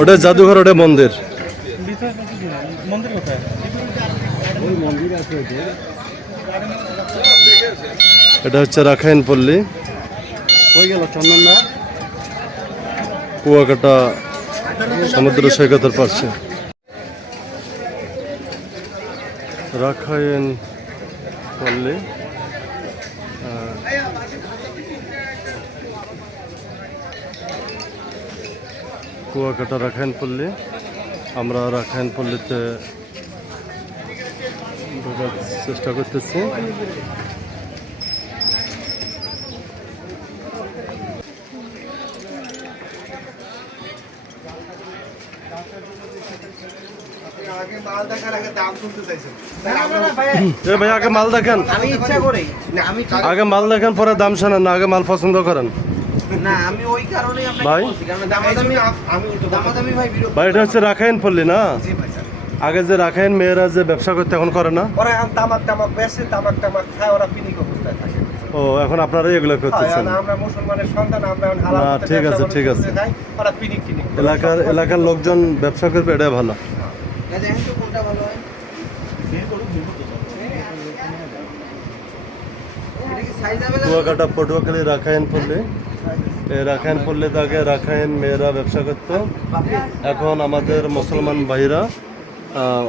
ওটা জাদুঘর, ওটা মন্দির। এটা হচ্ছে রাখাইন পল্লী। হয়ে গেল চন্দনদা কুয়াকাটা সমুদ্র সৈকতের পাশে। রাখাইন পল্লী। কুয়াকাটা রাখাইন পল্লী আমরা রাখাইন পল্লীতে ঢোকার চেষ্টা করতেছি। আগে মাল আগে দাম শুনতে চাইছেন এ ভাই আগে মাল দেখেন। আমি ইচ্ছা করেই। আমি আগে মাল দেখেন পরে দাম শোনেন না আগে মাল পছন্দ করেন। না আমি ওই কারণেই আপনাকে ভাই? বলছি কারণ দামাদামি আমি দামাদামি ভাই বিরক্ত ভাই এটা হচ্ছে রাখাইন পল্লী না জি ভাই স্যার। আগে যে রাখাইন মেয়েরা যে ব্যবসা করতে এখন করে না ওরা এখন তামাক টামাক তামাক টামাক খায় ওরা পিনিক অবস্থায় থাকে ও এখন আপনারা এগুলো হয়, করতেছেন আর আমরা মুসলমানের সন্তান আমরা এখন হালাল না, পথে ঠিক ব্যবসা আছে, করে ঠিক আছে। খাই, ওরা পিনিক টিনিক করে। এলাকার এলাকার লোকজন ব্যবসা করবে এটাই ভালো না, দেখেন তো কোনটা ভালো হয় এটা কি সাইজ available? কুয়াকাটা পটুয়াখালী রাখাইন পল্লী এই রাখাইন পল্লীতে আগে রাখাইন মেয়েরা ব্যবসা করত। এখন আমাদের মুসলমান ভাইরা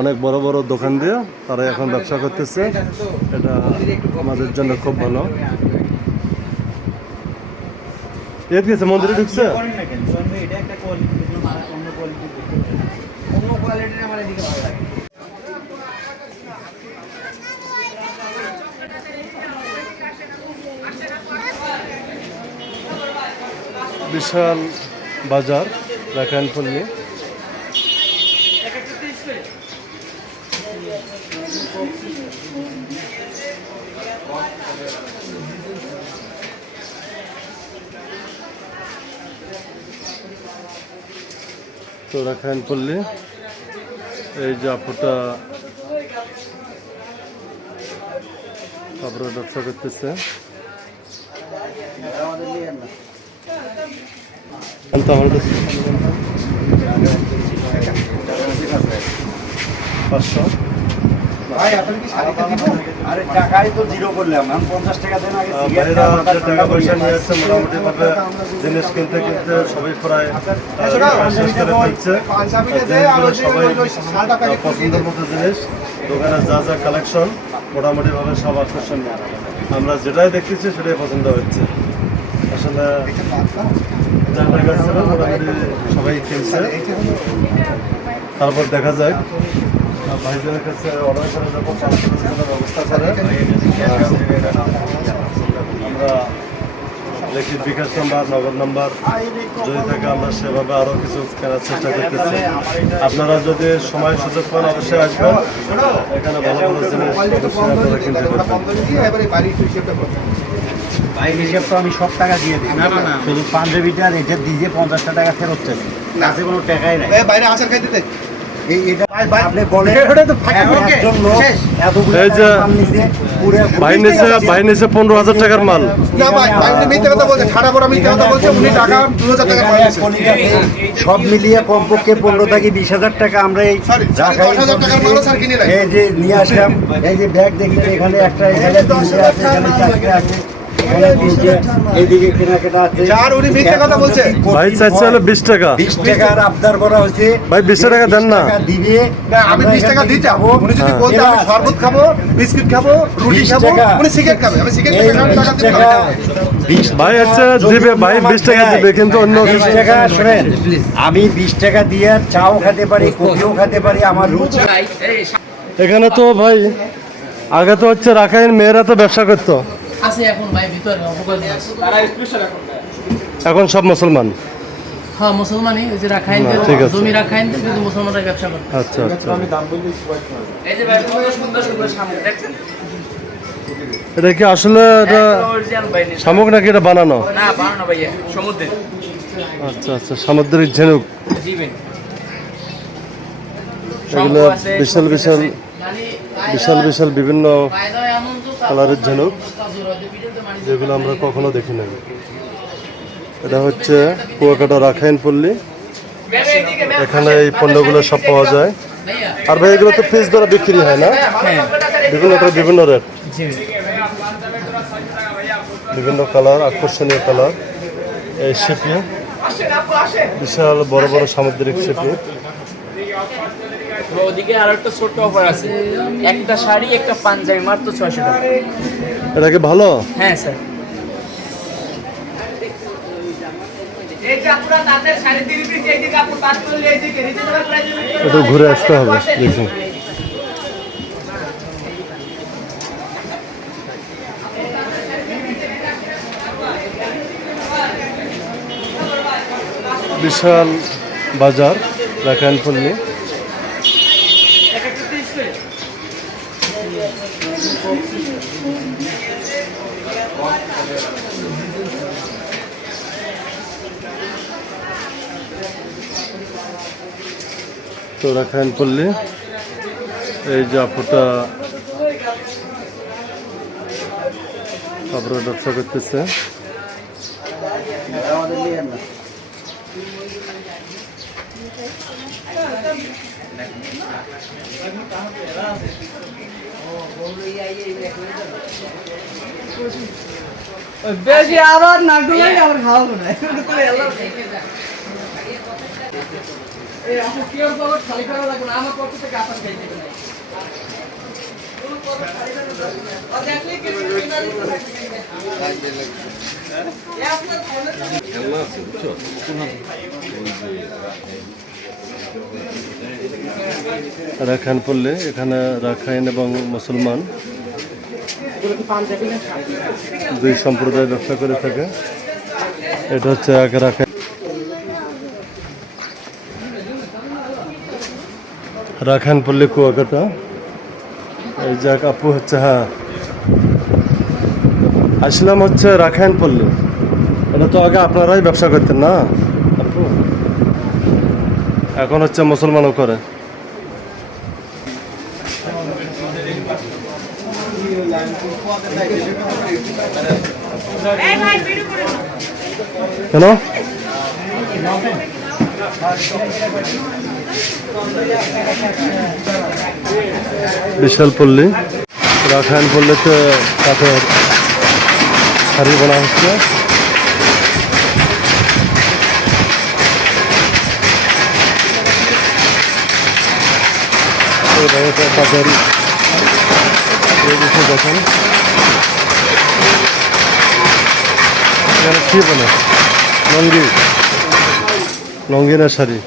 অনেক বড় বড় দোকান দিয়ে তারা এখন ব্যবসা করতেছে। এটা আমাদের জন্য খুব ভালো। আছে মন্দিরে ঢুকছে অন্য কোয়ালিটির আমার এদিকে ভালো লাগে বিশাল বাজার রাখাইন পল্লী। তো রাখাইন পল্লী এই যে আপুটা তারপরে ব্যবসা করতেছে। তো আমার কাছে পাঁচশো। ভাই আপনি কি শাড়িতে দিব? আরে টাকাই তো জিরো করলাম। আমি পঞ্চাশ টাকা দেন আগে পয়সা নিয়ে আসছে মোটামুটি ভাবে জিনিস কিনতে কিনতে সবাই প্রায় শেষ করে ফেলছে সবাই পছন্দের মতো জিনিস। দোকানে যা যা কালেকশন মোটামুটি ভাবে সব আকর্ষণ আমরা যেটাই দেখতেছি সেটাই পছন্দ হচ্ছে। আসলে যা টাকা ছিল মোটামুটি সবাই কিনছে তারপর দেখা আহ, ভাইদের কাছে অর্ডার করে যখন ব্যবস্থা করে। আমরা দেখি বিকাশ নাম্বার নগদ নাম্বার। যদি থাকে আমরা সেভাবে আরও কিছু কেনার চেষ্টা করতেছি। আপনারা যদি সময় সুযোগ পান অবশ্যই আসবেন। এখানে ভালো ভালো জিনিস অবশ্যই আপনারা কিনতে পারবেন। হিসাব তো আমি সব টাকা দিয়ে দিই। না না শুধু পাঞ্জাবিটা রেটে দিয়ে পঞ্চাশটা টাকা ফেরত কাছে কোনো টাকাই নাই। বাইরে খাইতে পনেরো হাজার টাকার মাল। সব মিলিয়ে কমপক্ষে পনেরো থেকে বিশ হাজার টাকা আমরা এই যে নিয়ে। আসলাম। এই যে ব্যাগ দেখছেন এখানে একটা এখানে আছে এখানে চারটে আছে। এখানে কেনাকাটা আছে যার উনি মিথ্যে কথা বলছে। ভাই হলো বিশ টাকা বিশ টাকার আবদার করা হয়েছে ভাই, 20 টাকা দেন না। দিবে আমি বিশ টাকা দিতে যাব। উনি যদি। বলতে আমি শরবত খাব বিস্কিট খাব রুটি খাব টাকা। উনি সিগারেট খাবে আমি সিগারেট এই খাব আমি টাকা 20 দিতে টাকা, হবে। 20 ভাই হচ্ছে দিবে ভাই বিশ টাকা দিবে কিন্তু অন্য 20 টাকা শোনেন আমি বিশ টাকা দিয়ে চাও খেতে পারি কফিও খেতে পারি আমার রুচি এখানে তো ভাই আগে তো হচ্ছে রাখাইন মেয়েরা তো ব্যবসা করতো আছে এখন ভাই ভিতরে এখন সব মুসলমান? হ্যাঁ মুসলমানই ওই যে রাখাইন ঠিক আছে। জমি রাখাইন কিন্তু মুসলমানরা ব্যবসা করে আচ্ছা আচ্ছা। এই যে ভাই কত সুন্দর সুন্দর সামনে দেখছেন? এটা কি আসলে এটা অরিজিনাল শামুক নাকি এটা বানানো? না বানানো ভাইয়া সমুদ্রে আচ্ছা আচ্ছা সামুদ্রিক ঝিনুক। এগুলো বিশাল বিশাল বিশাল বিশাল বিভিন্ন কালারের ঝিনুক। যেগুলো আমরা কখনো দেখি নাই। এটা হচ্ছে কুয়াকাটা রাখাইন পল্লী। এখানে এই পণ্যগুলো সব পাওয়া যায়। আর ভাই এগুলো তো পিস দ্বারা বিক্রি হয় না? বিভিন্নটা বিভিন্ন রেট। বিভিন্ন কালার আকর্ষণীয় কালার। এই শিপি বিশাল বড় বড় সামুদ্রিক শিপি। ওদিকে আর একটা ছোট্ট অফার আছে। একটা শাড়ি একটা পাঞ্জাবি মাত্র ছয়শো টাকা। এটা কি ভালো? হ্যাঁ স্যার। একটু ঘুরে আসতে হবে দেখি। বিশাল বাজার রাখায়ন পল্লী তো রাখায়ন পল্লী এই যে আপুটা কাপড়ের ব্যবসা করতেছে। বেশি আবার না। গুলাই আবার লাগবে না আমার পক্ষ থেকে আপনার রাখায়ন পল্লী এখানে রাখাইন এবং মুসলমান দুই সম্প্রদায় ব্যবসা করে থাকে। এটা হচ্ছে এক রাখাইন। রাখাইন পল্লী কুয়াকাটা। এই যে আপু হচ্ছে হ্যাঁ। আসলাম হচ্ছে রাখাইন পল্লী। এটা তো আগে আপনারাই ব্যবসা করতেন না? আপু, এখন হচ্ছে মুসলমানও করে। কেন? বিশাল পল্লী। রাখায়ন পল্লীতে কাঠের শাড়ি বানা হচ্ছে। বলে লঙ্গি লঙ্গি। না শাড়ি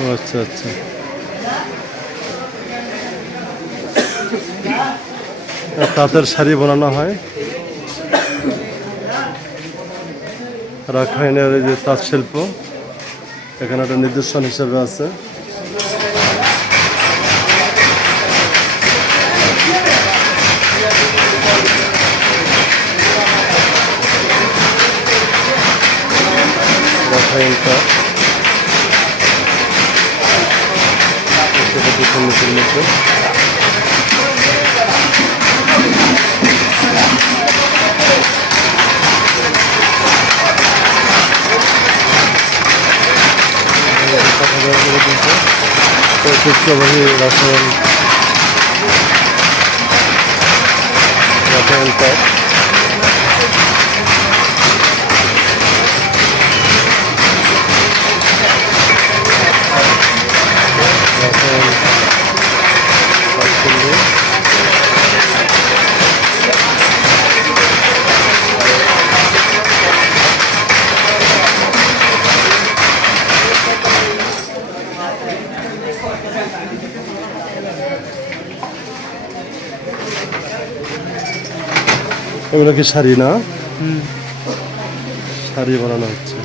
ও আচ্ছা আচ্ছা। তাঁতের শাড়ি বানানো হয়। রাখাইনের যে তাঁত শিল্প, এখানে একটা নিদর্শন হিসেবে আছে। রাখাইন পিছন নিচের মধ্যে ঐতিহ্যবাহী রাসায়ন এগুলো কি শাড়ি না? শাড়ি বানানো হচ্ছে।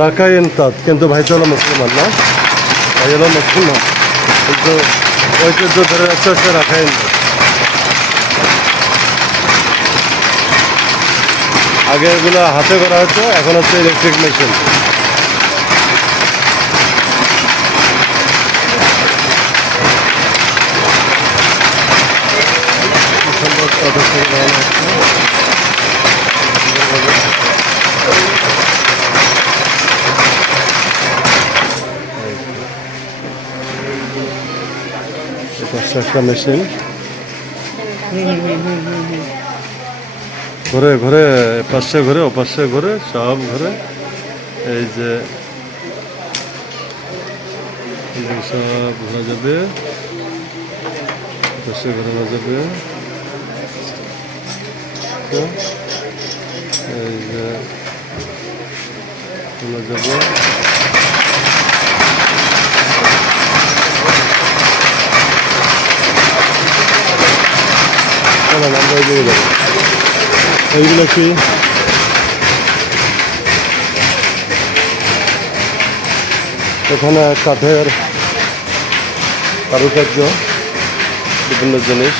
রাখাইন তাঁত। কিন্তু ভাই তো হলো মুসলমান না? ভাই হলো মুসলমান। কিন্তু ঐতিহ্য ধরে রাখছে হচ্ছে রাখাইন আগে এগুলো হাতে করা হতো এখন হচ্ছে ইলেকট্রিক মেশিন ঘুরে ঘুরে, পাশে ঘুরে, ওপাশে ঘুরে, সব ঘুরে। এই যে সব ঘোরা যাবে। পাশে ঘোরানো যাবে। তো, এই যে যাবে চলো আমরা দিকে যাব এইগুলো কি এখানে কাঠের কারুকার্য বিভিন্ন জিনিস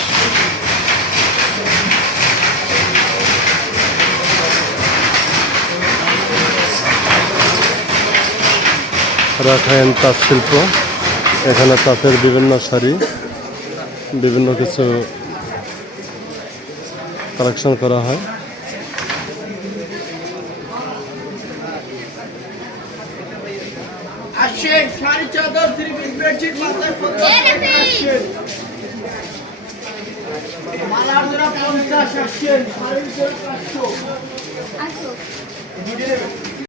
রাখায়ন তাঁত শিল্প। এখানে তাঁতের বিভিন্ন শাড়ি বিভিন্ন কিছু কালেকশন করা হয়। পঞ্চাশ